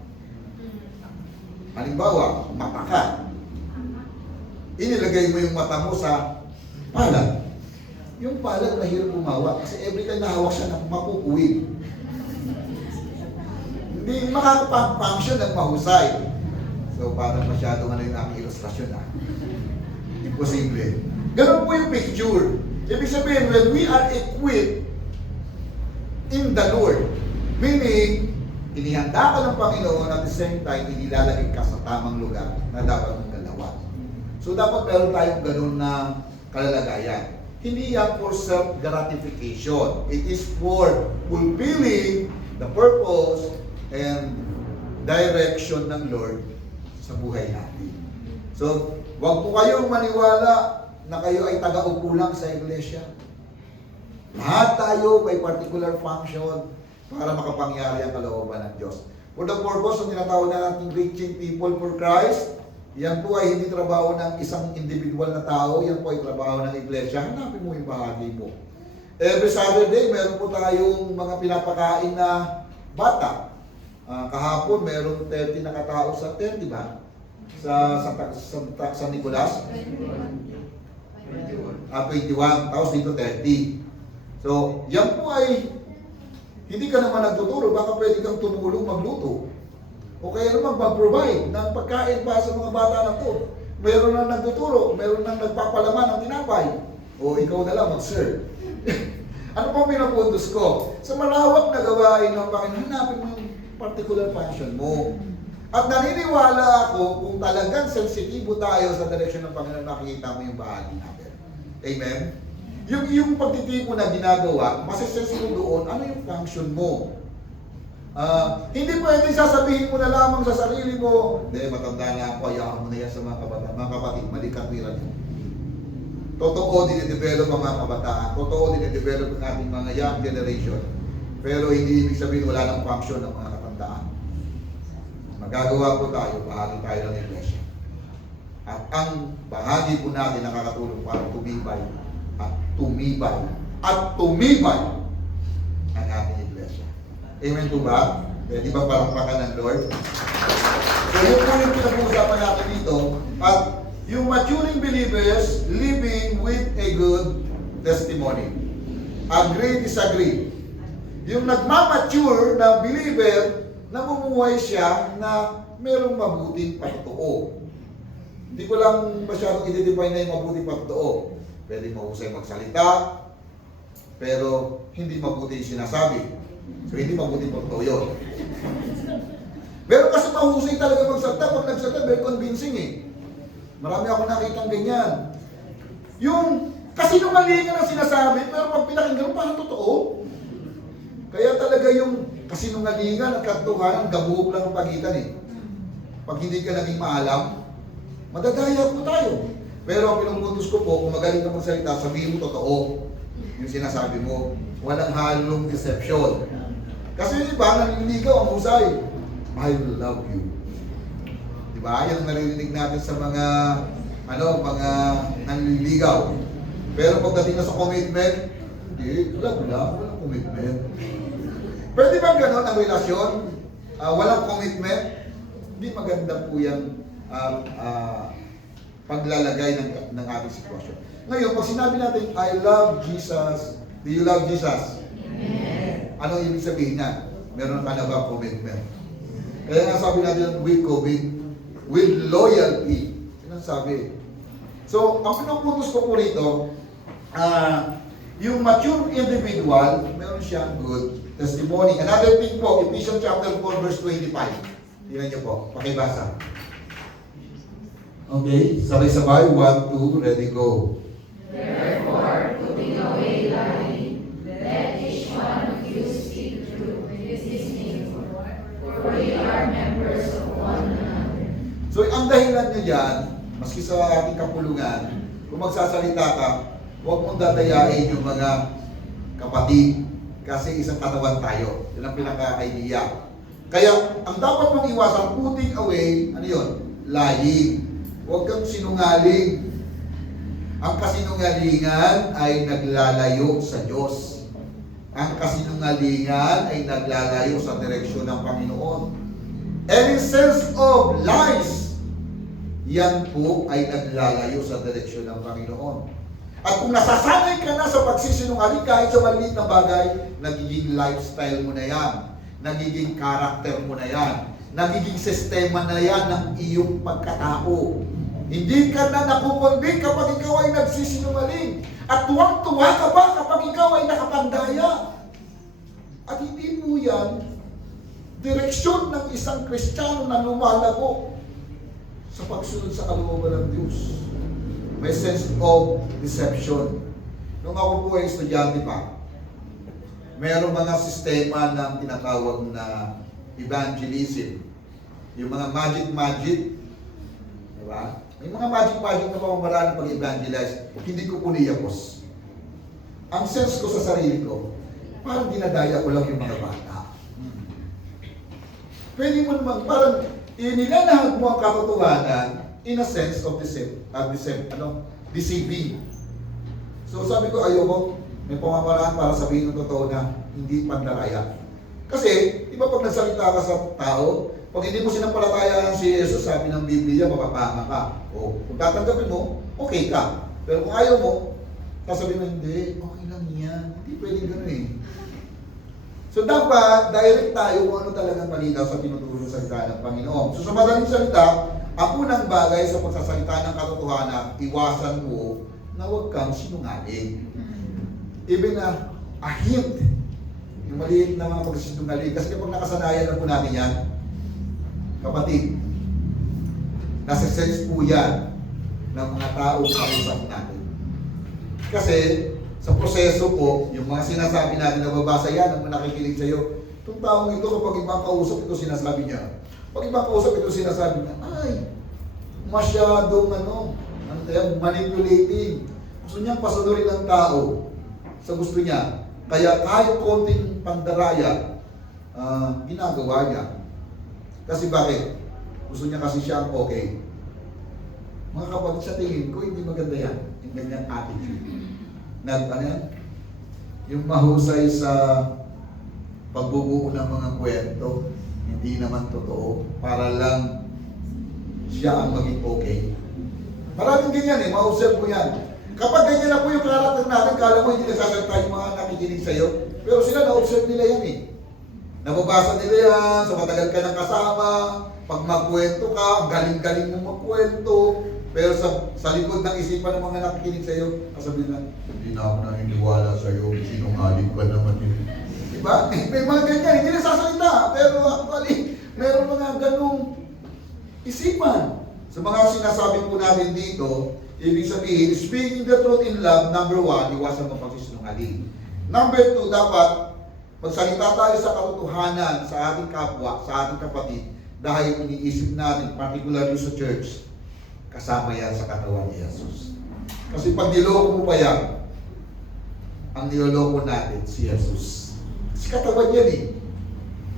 Halimbawa, mata ka. Inilagay mo yung mata mo sa palad. Yung palad mahirap bumawa kasi every time nahawak siya ng makukuwid. Hindi makakapag-function ng mahusay. So parang masyadong yung aking ilustrasyon Imposible. Ganun po yung picture. Ibig sabihin, when we are equipped in the Lord, meaning, inihanda ka ng Panginoon at the same time, inilalagay ka sa tamang lugar na dapat mong galawan. So dapat meron tayong ganun na kalalagayan. Hindi yan for self-gratification. It is for fulfilling the purpose and direction ng Lord sa buhay natin. So, huwag po kayong maniwala na kayo ay taga-upo lang sa iglesia. Lahat tayo may particular function para makapangyari ang kalooban ng Diyos. For the purpose ng tinatawag na natin reaching people for Christ, yan po ay hindi trabaho ng isang individual na tao, yan po ay trabaho ng iglesia. Hanapin mo yung bahagi mo. Every Saturday, meron po tayong mga pinapakain na bata. Kahapon, meron 30 na katao sa 30 ba? Sa Nicolas? 21. Tapos dito 30. So, yan po ay hindi ka naman nagtuturo, baka pwede kang tumulong magluto. O kaya naman mag-provide ng pagkain para sa mga bata na to. Meron na nagtuturo, meron na nagpapalaman ng tinapay. O ikaw na lang mag-serve. Ano pong pinapuntos ko? Sa malawak na gawain ng Panginoon, hanapin mo yung particular function mo. At naniniwala ako kung talagang sensitibo tayo sa direksyon ng Panginoon, nakikita mo yung bahagi natin. Amen? Yung pagtitipo na ginagawa, masisense mo doon, ano yung function mo? Hindi pwede sasabihin mo na lamang sa sarili mo, hindi, matanda na ako, ayaw mo na yan sa mga kabataan. Mga kapatid, mali katwiran yun. Totoo, dinidevelop ang mga kabataan. Totoo, dinidevelop ang ating mga young generation. Pero hindi ibig sabihin wala ng function ng mga katandaan. Magagawa po tayo, bahagi tayo ng iglesia. At ang bahagi po natin nakakatulong para tumibay at tumibay at tumibay ang ating iglesia. Amen po ba? Di ba palakpakan ng Lord? So yun po yung pinag-uusapan natin dito. At yung maturing believers living with a good testimony. Agree, disagree. Yung nagmamature na believer, namumuhay siya na merong mabuting patotoo. Hindi ko lang masyadong i-define na yung mabuting patotoo. Pwede mahusay magsalita, pero hindi mabuti yung sinasabi. So, hindi mabuti po ito yun. Pero kasi mahusay talaga magsalita. Pag nagsalita, very convincing eh. Marami ako nakitang ganyan. Yung kasinungalingan ang sinasabi, pero pag pinakinggan mo, parang totoo. Kaya talaga yung kasinungalingan at katotohanan, gabuhok lang ang pagitan eh. Pag hindi ka naging maalam, madadaya po tayo. Pero ang pinupuntos ko po, kung magaling ka magsalita, sabihin mo totoo yung sinasabi mo. Walang halong deception. Kasi yung iba, nanliligaw ang husay. I love you. Diba? Yan ang naririnig natin sa mga mga nanliligaw. Pero pagdating na sa commitment, hindi, walang commitment. Pwede ba gano'n ang relasyon? Walang commitment? Hindi maganda po yung paglalagay ng ating sitwasyon. Ngayon, pag sinabi natin, I love Jesus, do you love Jesus? Amen. Anong ibig sabihin niya? Meron ka na ba commitment? Kaya nga sabi natin, with loyalty. Yan ang sabi. So, ang pinuputos ko po rito, yung mature individual, meron siyang good testimony. Another thing po, Ephesians chapter 4, verse 25. Tingnan niyo po, pakibasa. Okay, sabay-sabay, 1, 2, ready, go. Therefore, putting away lying, let each one of you speak truth with his neighbor, for we are members of one another. So, ang dahilan nyo dyan, maski sa ating kapulungan, kung magsasalita ka, huwag mong dadayain yung mga kapatid. Kasi isang katawan tayo. Yun ang pinaka-idea. Kaya, ang dapat mong iwasan, putting away, ano yun? Lying. Huwag kang sinungaling. Ang kasinungalingan ay naglalayo sa Diyos. Ang kasinungalingan ay naglalayo sa direksyon ng Panginoon. Any sense of lies, yan po ay naglalayo sa direksyon ng Panginoon. At kung nasasanay ka na sa pagsisinungaling kahit sa maliit na bagay, nagiging lifestyle mo na yan. Nagiging character mo na yan. Nagiging sistema na yan ng iyong pagkatao. Hindi ka na nakukonvict kapag ikaw ay nagsisinungaling. At tuwang-tuwa ka ba kapag ikaw ay nakapandaya? At hindi po yan direksyon ng isang Kristiyano na lumalago sa pagsunod sa kalooban ng Diyos. May sense of deception. Nung ako po ay estudyante pa, mayroong mga sistema ng tinatawag na evangelism. Yung mga magic. Diba? May mga magic na pamamaraan ng pag-evangelize. Hindi ko po niyapos. Ang sense ko sa sarili ko, parang dinadaya ko lang yung mga bata. Pwede mo naman, parang inilalahad mo ang katotohanan in a sense of deceiving. So sabi ko, ayoko, may pamamaraan para sabihin ng totoo na hindi pandaraya. Kasi, di ba pag nagsalita ka sa tao, pag hindi mo sinampalatayaan si Jesus, sabi ng Biblia, mapapama ka. O, kung tatanggapin mo, okay ka. Pero kung ayaw mo, sasabihin mo, hindi, okay lang yan. Hindi pwedeng gano'n eh. So dapat, direct tayo kung ano talagang malinaw sa tinuturo ng salita ng Panginoon. So sa madaling salita, ang unang bagay sa pagsasalita ng katotohanan, iwasan mo na huwag kang sinungaling. Even a hint, yung maliit na mga pagsisinungaling. Kasi kapag nakasanayan na po natin yan, kapatid, nasa sense po yan ng mga taong kausap natin. Kasi sa proseso po, yung mga sinasabi natin na babasa yan, ang nakikinig sa'yo, itong taong ito, kapag ibang kausap, ito sinasabi niya. Pag ibang kausap, ito sinasabi niya, ay, masyadong manipulating. Gusto niyang pasunurin ng tao sa gusto niya. Kaya kahit konting pandaraya, ginagawa niya. Kasi bakit? Gusto niya kasi siya ang okay. Mga kapatid, sa tingin ko, hindi maganda yan. Yung ganyang attitude. Yung mahusay sa pagbubuo ng mga kwento, hindi naman totoo, para lang siya ang maging okay. Maraming ganyan eh, ma-observe mo yan. Kapag ganyan na po yung karakter natin, kala mo hindi nagsasalita yung mga nakikinig sa'yo, pero sila na-observe nila yan eh. Nababasa nila yan, sa matagal ka ng kasama, pag magkwento ka, galing-galing mo magkwento, pero sa likod ng isipan ng mga nakikinig sa'yo, kasabihin na, hindi na ako naniniwala sa'yo, sinungaling ka naman yun. Diba? May mga ganyan, hindi nagsasalita, pero actually, Meron mga ganong isipan. Sa mga sinasabi po natin dito, ibig sabihin, speaking the truth in love, number 1, iwasan mo pagsisinungaling. Number 2, dapat magsalita tayo sa katotohanan sa ating kapwa, sa ating kapatid, dahil iniisip natin, particularly sa church, kasama yan sa katawan ni Jesus. Kasi pag niloko mo pa yan, ang niloloko natin si Jesus. Kasi katawan yan eh.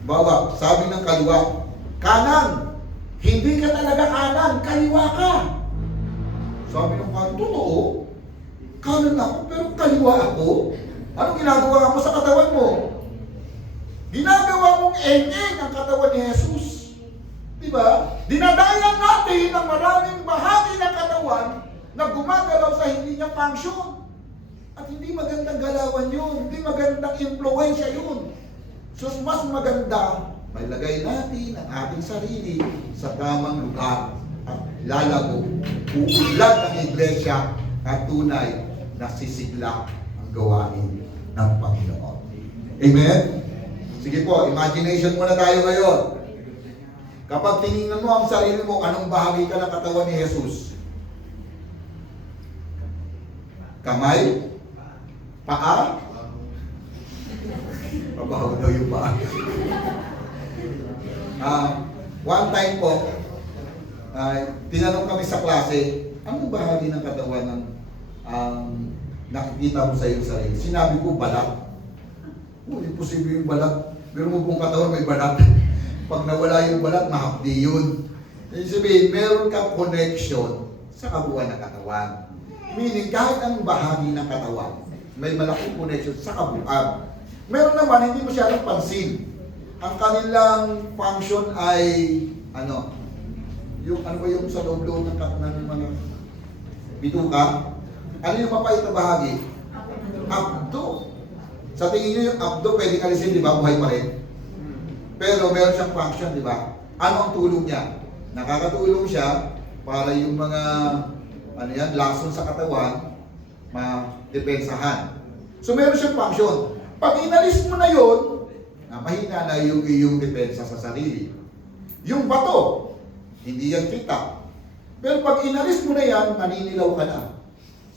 Bawa, sabi ng kaliwa, kanan, hindi ka talaga kanan, kaliwa ka. Sabi ng kanan, totoo, kanan ako, pero kaliwa ako. Anong ginagawa mo sa katawan mo? Ginagawa mong engeng ang katawan ni Jesus. Diba? Dinadayan natin ang maraming bahagi ng katawan na gumagalaw sa hindi niya function. At hindi magandang galawan yun. Hindi magandang impluensya yun. So, mas maganda, mailagay natin ang ating sarili sa tamang lugar at lalago, uulad ng iglesia at tunay na sisigla ang gawain ng Panginoon. Amen? Sige po, imagination muna tayo ngayon. Kapag tinignan mo ang sarili mo, anong bahagi ka ng katawan ni Jesus? Kamay? Paa? Mabaho daw yung paa. One time po, tinanong kami sa klase, anong bahagi ng katawan ng nakikita mo sa iyong sarili? Sinabi ko, balat. Imposible yung balat. Pero mo pong katawan may balat. Pag nawala yung balat, mahapdi yun. Ibig sabihin, meron kang connection sa kabuuan ng katawan. Meaning, kahit ang bahagi ng katawan, may malaking connection sa kabuuan. Meron naman, hindi masyadong pansin. Ang kanilang function ay, yung sa loob-loob ng mga bituka. Ano yung mapait na bahagi? Abdo. Sa tingin nyo yung abdo, pwedeng alisin, di ba? Buhay pa rin. Pero meron siyang function, di ba? Ano ang tulong niya? Nakakatulong siya para yung mga, lason sa katawan, madepensahan. So meron siyang function. Pag inalis mo na yun, mahina na yung iyong depensa sa sarili. Yung bato, hindi yan kita. Pero pag inalis mo na yan, naninilaw ka na.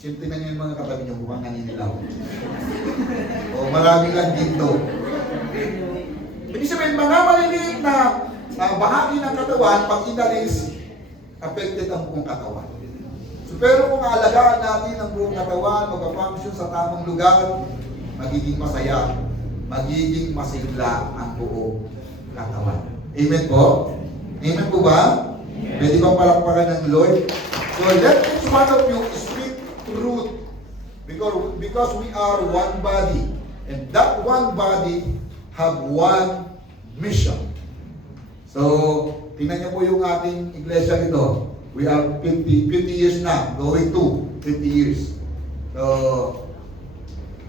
Siyempre na yung mga katabi niyo, mukhang naninilaw. O marami lang ginto. Ibig sabihin, mga maliliit na bahagi ng katawan, pag inalis, affected ang buong katawan. So, pero kung aalagaan natin ang buong katawan, mag-function sa tamang lugar, magiging masaya, magiging masigla ang buong katawan. Amen po? Amen po ba? Pwede bang palakpakan ng Lord? So let each one of you speak truth because we are one body and that one body have one mission. So, tingnan niyo po yung ating iglesia ito. We are 50 years na, going to 50 years. So,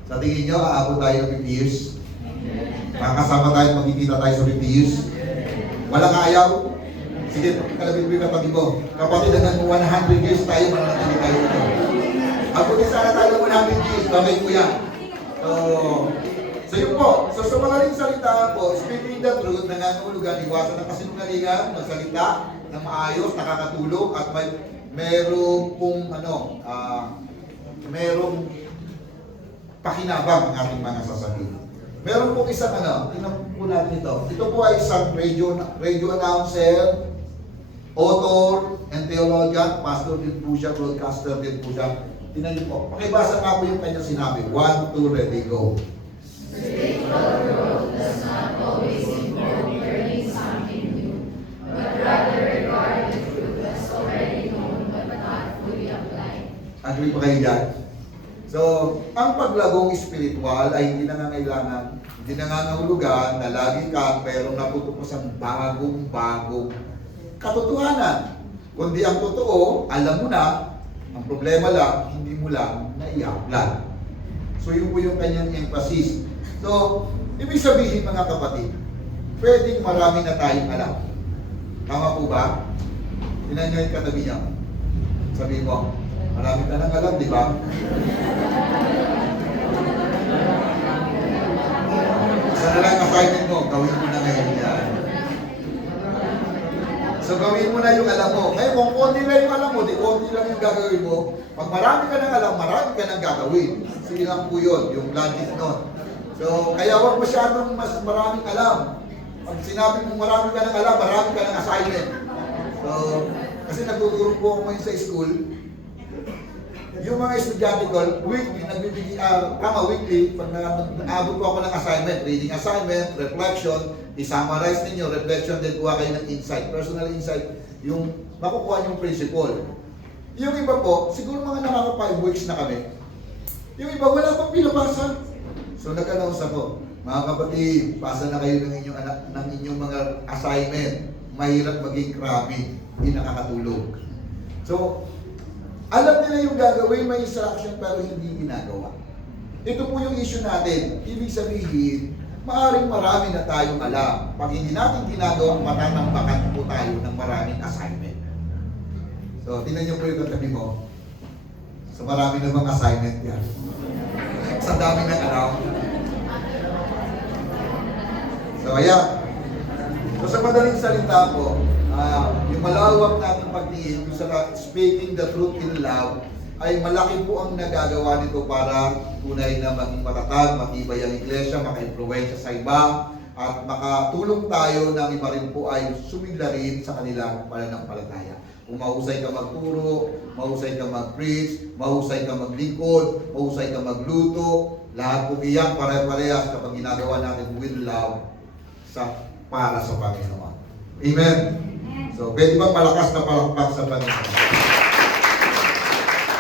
sa tingin nyo, aabot tayo ng 50 years? Makakasama tayo, magkikita tayo sa 50 years? Walang ayaw? Sige, kalabit mo yung katabi ko. Kapatid, hanggang 100 years tayo, mananatili tayo ito. Abutin sana tayo 100 years, babay ko yan. So yun po. So sa malaling salita po, speaking the truth, nangangahulugan, iwasan ng kasinungalingan, magsalita ng maayos, nakakatulong, at merong pong merong pakinabang ang ating mga sasabihin. Meron po isang tingnan po natin ito. Ito po ay isang radio announcer, author, and theologian, pastor din po siya, broadcaster din po siya. Tingnan niyo po. Pakibasa nga po yung kanyang sinabi. 1, 2, ready, go. Spiritual growth does not always involve learning something new, but rather regard the truth as already known but not fully applied. Agree pa kayo dyan? So, ang paglagong spiritual ay hindi nangangahulugan na lagi kang mayroong natutuklasan bagong katotohanan. Kundi ang totoo, alam mo na, ang problema lang, hindi mo lang na-i-apply. So, yun po yung kanyang emphasis. So, ibig sabihin mga kapatid, pwedeng marami na tayong alam. Tama po ba? Tinan nyo yung katabi niya. Sabihin mo, marami ka nang alam, di ba? Isa na lang assignment mo, gawin mo na ngayon yan. mo na yung alam mo. Ngayon, kung konti lang yung alam mo, di konti lang yung gagawin mo. Pag marami ka nang alam, marami ka nang gagawin. Sige lang po yun, yung logic nun. So, kaya huwag masyadong mas maraming alam. Pag sinabi mo marami ka nang alam, marami ka nang assignment. So, kasi nagtuturo po ako ngayon sa school, yung mga estudyante ko, weekly, weekly, pag naabot ko ako ng assignment, reading assignment, reflection, i-summarize ninyo, reflection, then kuha kayo ng insight, personal insight, yung makukuha yung principle. Yung iba po, siguro mga nakaka 5 weeks na kami, yung iba wala pang pinabasa. So nag-announce ako, mga kapatid, pasa na kayo ng inyong mga assignment, mahirap maging krabi, hindi nakakatulog. So, alam nila yung gagawin, may instruction pero hindi ginagawa. Ito po yung issue natin. Ibig sabihin, maaring marami na tayong alam. Pag hindi natin ginagawa, matatambakan po tayo ng maraming assignment. So, tingnan niyo po yung katabi mo. So, marami na bang assignment yan? Sa dami ng alam. So, ayan. So, sa madaling salita po, yung malawak nating pagtingin sa speaking the truth in love ay malaki po ang nagagawa nito para tunay na maging matatag, matibay ang iglesia, maka-influensya sa iba, at makatulong tayo ng iba rin po ay sumigla rin sa kanilang pananampalataya. Kung mahusay ka magturo, mahusay ka mag-preach, mahusay ka maglingkod, mahusay ka magluto, lahat po iyan pare-parehas kapag ginagawa natin with love para sa Panginoon. Amen? So, pwede ba malakas na palakpak sa Panginoon?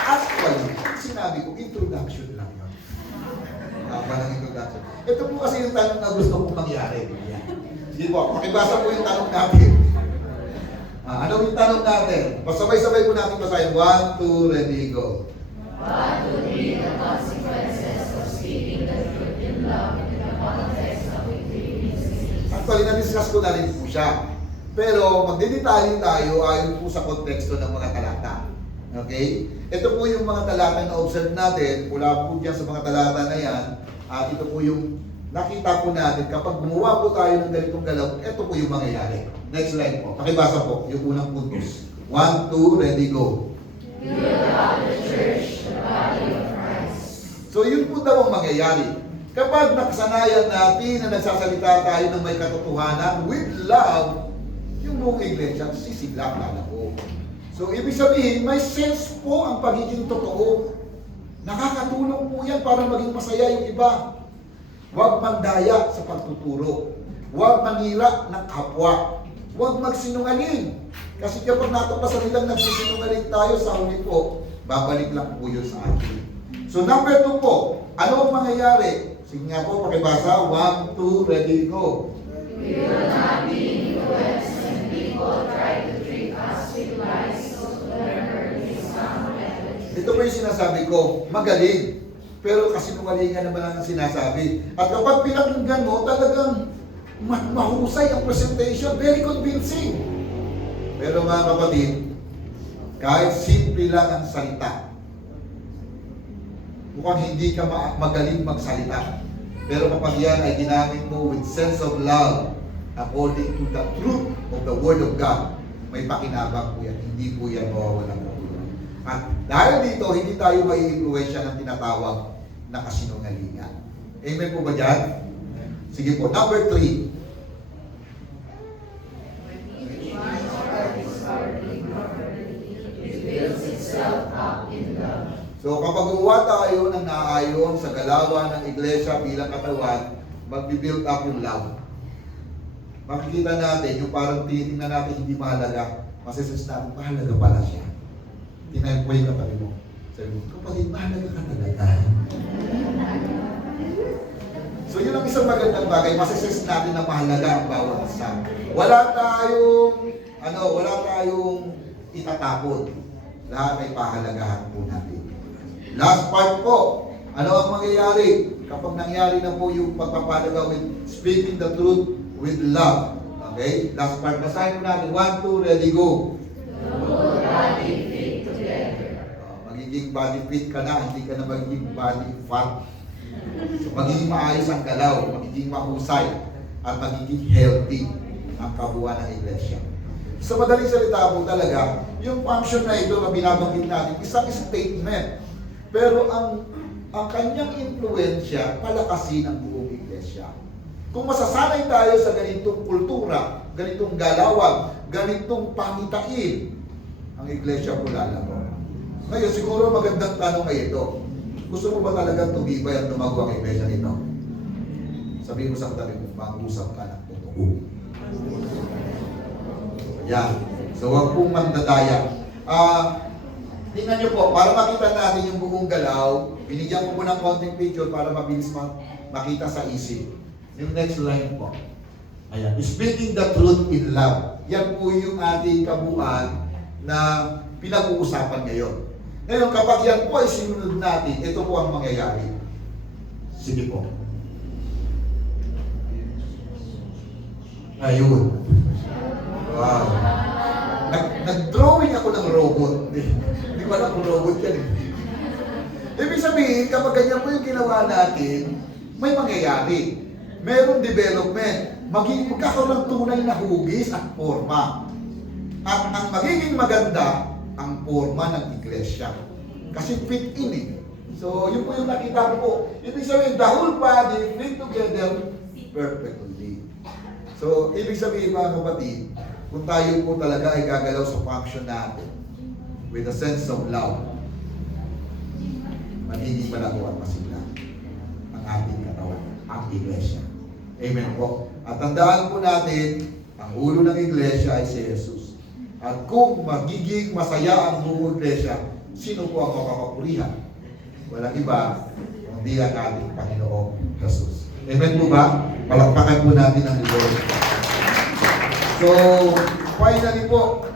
Actually, sinabi ko, introduction lang yun. Parang introduction. Ito po kasi yung tanong na gusto kong mangyari. Sige po, makibasa po yung tanong natin. Ano yung tanong natin? Pasabay-sabay po natin basahin. 1, 2, ready, go. 1, 2, 3, the consequences of speaking the truth in love in the context of increasing. Actually, na-discuss ko na rin po siya. Pero magdidetalye tayo ayon po sa konteksto ng mga talata. Okay? Ito po yung mga talata na observe natin. Mula po dyan sa mga talata na yan. At ito po yung nakita po natin. Kapag gumawa po tayo ng ganitong galaw, ito po yung mangyayari. Next slide po. Pakibasa po yung unang puntos. 1, 2, ready, go. Build up the church, the body of Christ. So yun po daw ang mangyayari. Kapag nakasanayan natin na nagsasalita tayo ng may katotohanan with love, yung buong iglesia, sisigla na po. So, ibig sabihin, may sense po ang pagiging totoo. Nakakatulong po yan para maging masaya yung iba. Huwag mandaya sa pagtuturo. Huwag manira ng kapwa. Huwag magsinungaling. Kasi kapag natuklasan nilang nagsisinungaling tayo sa huli po, babalik lang po yun sa atin. So, number 2 po, ano ang mangyayari? Sige nga po, pakibasa. 1, 2, ready, go. We will not be influenced when people try to trick us with lies to learn some method. Ito po yung sinasabi ko, magaling. Pero kasinungalingan naman ang sinasabi. At kapag pinakinggan mo, talagang mahusay ang presentation. Very convincing. Pero mga kapatid, kahit simple lang ang salita, mukhang hindi ka magaling magsalita. Pero kapag yan ay ginamit mo with sense of love, according to the truth of the Word of God, may pakinabang po yan. Hindi po yan mawawalang katulad. At dahil dito, hindi tayo mai-influensya ng tinatawag na kasinungalingan. Amen po ba dyan? Sige po. Number 3. It builds itself up in love. So kapag gumawa tayo ng naayon sa galawan ng iglesia bilang katawan, magbi-build up yung love. Makikita natin, yung parang tinitingnan natin hindi mahalaga, masisas natin, mahalaga pala siya. Tinayin po yung katabi mo. Sabi mo, kapatid, mahalaga ka talaga. So yun ang isang magandang bagay, masisas natin na mahalaga ang bawat isa. Wala tayong itatapon. Lahat ay pahalagahan po natin. Last part po, ano ang mangyayari kapag nangyari na po yung pagpapalaga with speaking the truth with love. Okay? Last part, basahin po natin. 1, 2, ready, go. The whole body fit together. Magiging body fit ka na, hindi ka na magiging body fat. So, magiging maayos ang galaw, magiging mahusay, at magiging healthy ang kabuuan ng iglesia. Sa madaling salita po talaga, yung function na ito na binabanggit natin, isang statement. Pero ang kanyang impluensya, palakasin ang buong iglesia. Kung masasanay tayo sa ganitong kultura, ganitong galawag, ganitong pangitain, ang iglesia po lalago. Ngayon, siguro magandang tanong ay ito. Gusto mo ba talagang tumibay at tumago ang iglesia nito? Sabihin mo sa katabi mo, mag-usap ka ng totoo. Yan. So, huwag pong mandadaya. Tingnan nyo po, para makita natin yung buong galaw, binigyan ko po ng konting picture para mabilis makita sa isip. Yung next line po. Ayan. Speaking the truth in love. Yan po yung ating kabuuan na pinag-uusapan ngayon. Ngayon, kapag yan po ay sinunod natin, ito po ang mangyayari. Sige po. Ayun. Wow. Nag-drawing ako ng robot. Hindi ko alam kung robot yan eh. Ibig sabihin, kapag ganyan po yung ginawa natin, may mangyayari. Merong development. Magkakaroon ng tunay na hugis at forma. At ang magiging maganda, ang forma ng iglesia. Kasi fit in eh. So, yun po yung nakita ko po. Ibig sabihin, the whole body fit together perfectly. So, ibig sabihin mga kapatid, kung tayo po talaga ay gagalaw sa function natin with a sense of love, magiging malago at masigla ang ating katawan, ang iglesia. Amen po. At tandaan po natin, ang ulo ng iglesia ay si Jesus. At kung magiging masaya ang buong iglesia, sino po ang makakapurihan? Walang iba, kundi ang ating Panginoong Jesus. Amen po ba? Palakpakan po natin ang Lord. So, finally po,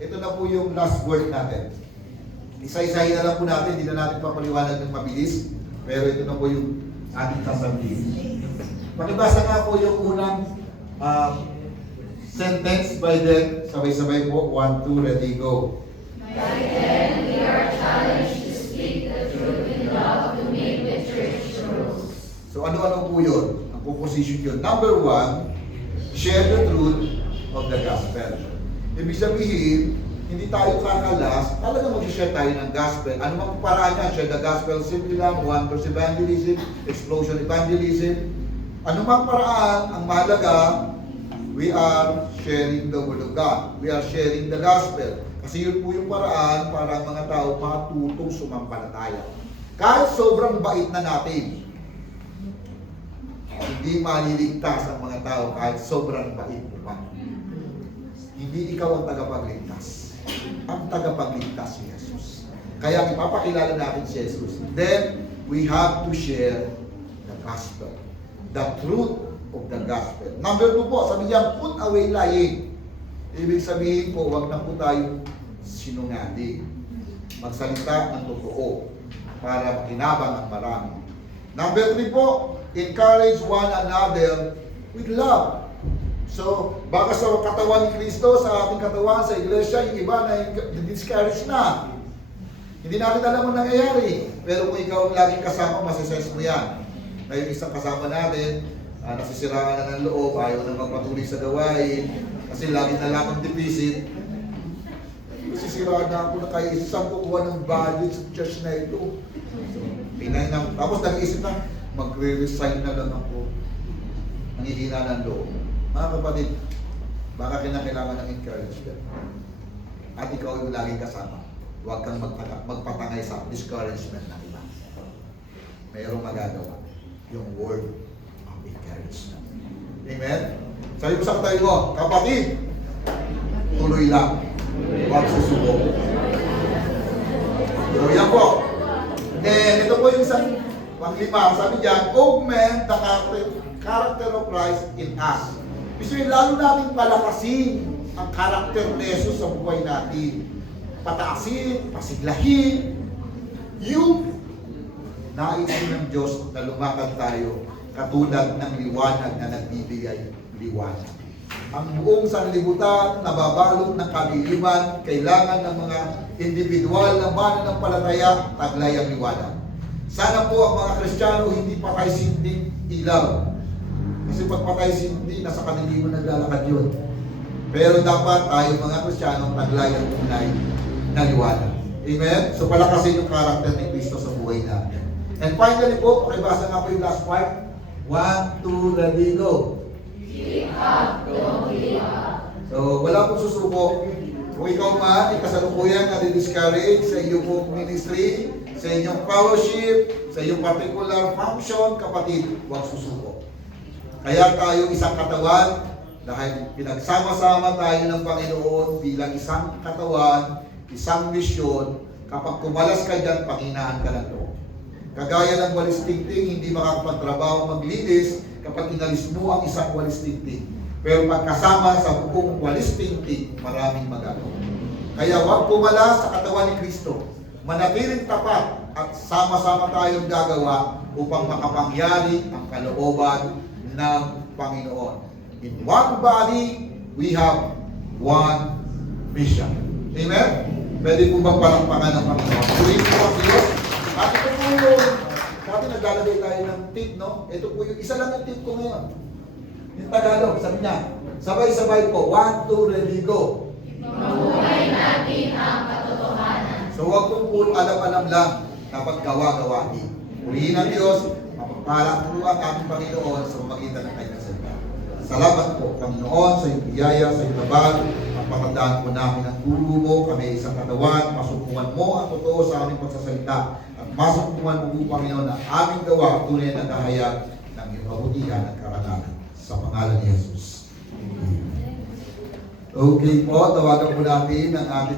ito na po yung last word natin. Isa-isahin na lang po natin, hindi na natin papaliwanag ng mabilis, pero ito na po yung ating sasabihin. Pakibasa nga po yung unang sentence by then, sabay-sabay po, 1, 2, ready, go. By then, we are challenged to speak the truth in love to make the church grow. So ano-ano po yun? Ang proposition yun. Number 1, share the truth of the gospel. Ibig sabihin, hindi tayo kakalas, talaga mag-share tayo ng gospel. Ano mang paraan niya, share the gospel, simple lang, one verse evangelism, explosion evangelism. Ano mang paraan, ang mahalaga, we are sharing the word of God. We are sharing the gospel. Kasi yun po yung paraan para ang mga tao matutong sumampalataya. Kahit sobrang bait na natin, hindi maliligtas ang mga tao kahit sobrang bait mo pa. Hindi ikaw ang tagapagligtas. Ang tagapagligtas si Jesus. Kaya ipapakilala natin si Jesus. Then, we have to share the gospel. The truth of the gospel. Number 2 po, sabi niya, put away lying. Ibig sabihin po, wag na po tayo sinungaling. Magsalita ng totoo para makinabang ang marami. Number 3 po, encourage one another with love. So, baka sa katawan ni Kristo, sa ating katawan, sa iglesia, yung iba na discourage na. Hindi natin alam ang nangyayari. Pero kung ikaw ang laging kasama, masasess mo yan. Na yung isang kasama natin, nasisiraan na ng loob, ayaw na magpatuloy sa gawain, kasi lagi na lang ang deficit. Nasisiraan na ako na kaya isang kukuha ng budget sa church na ito. So, tapos nag-iisip na, magre-resign na lang ako. Nangihina ng loob. Mga kapatid, baka kinakailangan ng encouragement. At ikaw yung laging kasama. Huwag kang magpatangay sa discouragement ng iba. Mayroong magagawa. Yung word of encouragement. Amen? Sabi ko sa katabi mo, kapatid, tuloy lang. Huwag susubok. So yan po. Then, ito po yung isang panglima. Sabi dyan, augment the character of Christ in us. Gusto yun, lalo natin palakasin ang karakter ni Jesus sa buhay natin. Pataasin, pasiglahin, yung nais ng Diyos na lumakad tayo katulad ng liwanag na nagbibigay liwanag. Ang buong sanlibutan nababalot ng kadiliman, kailangan ng mga individual na mananampalataya taglay ang liwanag. Sana po ang mga Kristiyano hindi patay sinding ilaw. Kasi pag patay sindi, nasa kadiliman naglalakad yun. Pero dapat tayo mga Kristiyano taglay at tunay na liwanag. Amen? So palakasin yung karakter ni Kristo sa buhay natin. And finally po, pakibasa nga po yung last part. 1, 2, ready, go. Give up, don't give up. So wala pong susuko. Kung ikaw man, ikasalukuyan na discourage sa iyong pong ministry, sa inyong fellowship, sa iyong particular function, kapatid, huwag susuko. Kaya tayo isang katawan, dahil pinagsama-sama tayo ng Panginoon bilang isang katawan, isang misyon. Kapag kumalas ka dyan, panghinaan ka ng loob. Kagaya ng walis tingting, hindi makakapagtrabaho maglinis kapag inalis mo ang isang walis tingting. Pero pagkasama sa buong walis tingting, maraming magagawa. Kaya huwag kumalas sa katawan ni Kristo. Manatiling tapat at sama-sama tayong gagawa upang makapangyari ang kalooban ng Panginoon. In one body, we have one mission. Amen? Pwede po bang palakpakan ng Panginoon? Purihin po ang Diyos. At ito po yung, sabi naglalagay tayo ng tip, no? Ito po yung, isa lang yung tip ko ngayon. Yung Tagalog, sabi niya, sabay-sabay po, 1, 2, ready, go. Mabuhay natin ang katotohanan. So huwag pong puro alam-alam lang, dapat gawa-gawain. Purihin ang Diyos, mapagpalang po ang ating Panginoon sa pamagitan ng kanyang salita. Salamat po, Panginoon, sa iyong biyaya, sa iyong labag. Pagpapandaan po namin ang turo mo, kami isang katawan, masumpungan mo ang totoo sa aming pagsasalita. At masumpungan mo po, Panginoon, na aming gawa tunay na dahayag ng iyong kabutihan at karangalan. Sa pangalan ni Jesus. Okay po, tawagan po natin ang ating